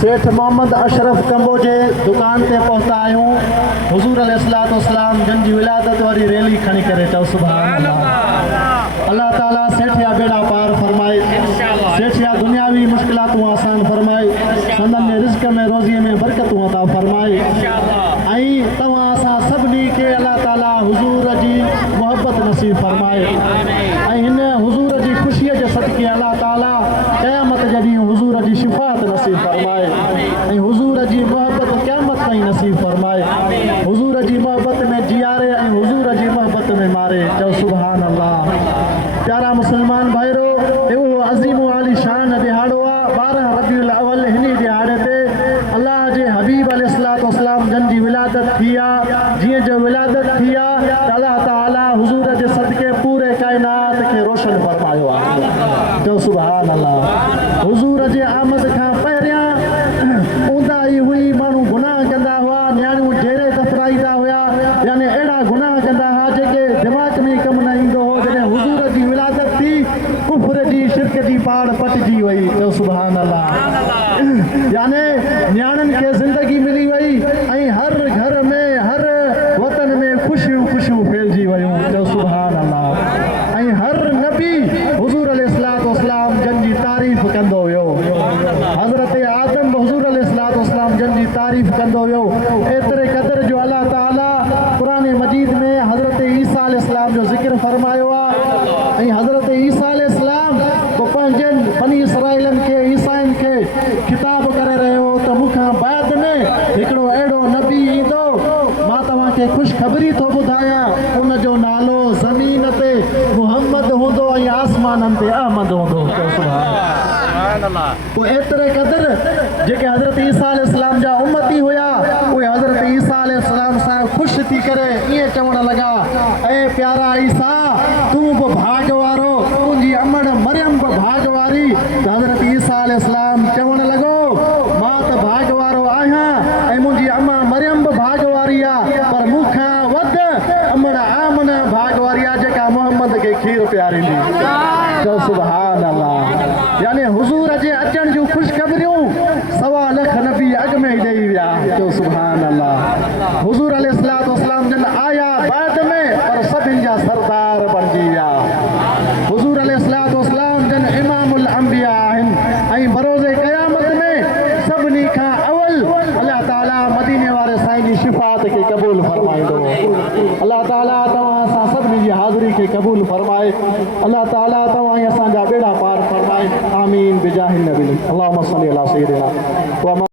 सेठ मोहम्मद अशरफ कंबोजे दुकान ते पहुता आहियूं। हुज़ूर अलैहिस्सलाम जन जी विलादत वारी रैली खणी करे चओ सुभान अल्लाह। अल्लाह ताला सेठ या बेड़ा पार फरमाए, सेठ या दुनियावी मुश्किलातूं आसान फरमाए, संदन रिज़्क़ में रोज़ी में बरकतूं अता फरमाए। ऐं तव्हां असां सभिनी खे अल्लाह ताला हुज़ूर जी मोहब्बत नसीब फरमाए। ऐं हिन हुज़ूर जी ख़ुशीअ जे सदके अल्लाह ताला क़यामत जॾहिं हुज़ूर जी शिफ़ात नसीब फरमाए ऐं हुज़ूर जी मोहब्बत क़यामत ताईं नसीब फरमाए। हुज़ूर जी मोहब्बत में जियारे ऐं हुज़ूर जी मोहब्बत में मारे चओ सुभान अल्लाह। प्यारा मुसलमान भाइरो, एवो अज़ीम आली शान दिहाड़ो आहे 12 रबीउल अव्वल। हिन दिहाड़े ते अल्लाह जे हबीब अलैहिस्सलाम जन जी विलादत थी आहे। जीअं जो विलादत थी आहे त अल्लाह ताला हुज़ूर जे सदके पूरे काइनात खे रोशन फरमायो आहे चओ सुभान अल्लाह। हुज़ूर जे आमद खां पहिरियां ऊंदा ई हुई, माण्हू गुनाह कंदा हुआ, नियाणियूं ढेरे दफ़राईंदा हुआ, यानी अहिड़ा गुनाह कंदा हुआ जेके दिमाग़ में कमु न ईंदो हो। जॾहिं हुज़ूर जी विलादत थी, कुफ्र जी शिरक जी पाड़ पटिजी वई चओ सुभान अल्लाह। यानी नियाणियुनि खे ज़िंदगी मिली वई ऐं हर घर में हर वतन में ख़ुशियूं ख़ुशियूं फैलिजी वयूं चओ सुभान अल्लाह। ऐं हर नबी हुज़ूर अलैहिस्सलाम जन जी तारीफ़ कंदो वियो। हज़रत आदम हुज़ूर अलैहिस्सलाम जन जी तारीफ़ कंदो वियो। एतिरे क़दर जो अल्लाह ताला क़ुरान मजीद में हज़रत ईसा अलैहिस्सलाम जो ज़िक्र फरमायो आहे। ऐं हज़रत ईसा अलैहिस्सलाम को पंहिंजनि बनी इसराइलनि खे ईसाइनि खे ख़िताब करे रहियो त मूंखां बाद में हिकिड़ो अहिड़ो नबी ईंदो, मां तव्हांखे ख़ुशख़बरी थो ॿुधायां, उन जो नालो ज़मीन ते मुहम्मद हूंदो ऐं आसमाननि ते अहमद हूंदो चओ सुभान अल्लाह। पोइ एतिरे क़दुरु जेके हज़रत ईसा अलैहिस्सलाम जा उम्मती हुया, उहे हज़रत ईसा अलैहिस्सलाम सां ख़ुशि थी करे ईअं चवणु लॻा, ऐं प्यारा ईसा तूं बि भाग वारो, तुंहिंजी अमड़ मरियम बि भाग वारी। त हज़रत ईसा अलैहिस्सलाम चवणु लॻो, मां त भाग वारो आहियां ऐं मुंहिंजी अमा मरियम बि भाग वारी आहे, पर मूंखां वधि अमड़ आमना भाग वारी आहे जेका मोहम्मद खे खीर पियारींदी चओ सुभान अल्लाह। यानी हुज़ूर जे अचण जूं ख़ुशख़बरियूं 1.25 लख नबी अॻु में ई ॾेई विया चओ सुभान अल्लाह। हुज़ूर अलैहिस्सलाम जन आया बाद में, पर सभिनि जा सरदार बणिजी विया। हुज़ूर अलैहिस्सलाम जन इमामुल अंबिया आहिनि ऐं बरोज़े क़यामत में सभिनी खां अवल अल्लाह ताला मदीने वारे साईं जी शिफ़ात खे क़बूल फरमाईंदो। अल्लाह ताला तव्हां असां सभिनी जी हाज़िरी खे क़बूल फरमाए। अल्लाह ताला तव्हां असांजा बेड़ा पार फरमाए। आमीन बिजाहिन नबी। अल्लाहुम्मा सल्ली अला सय्यिदिना।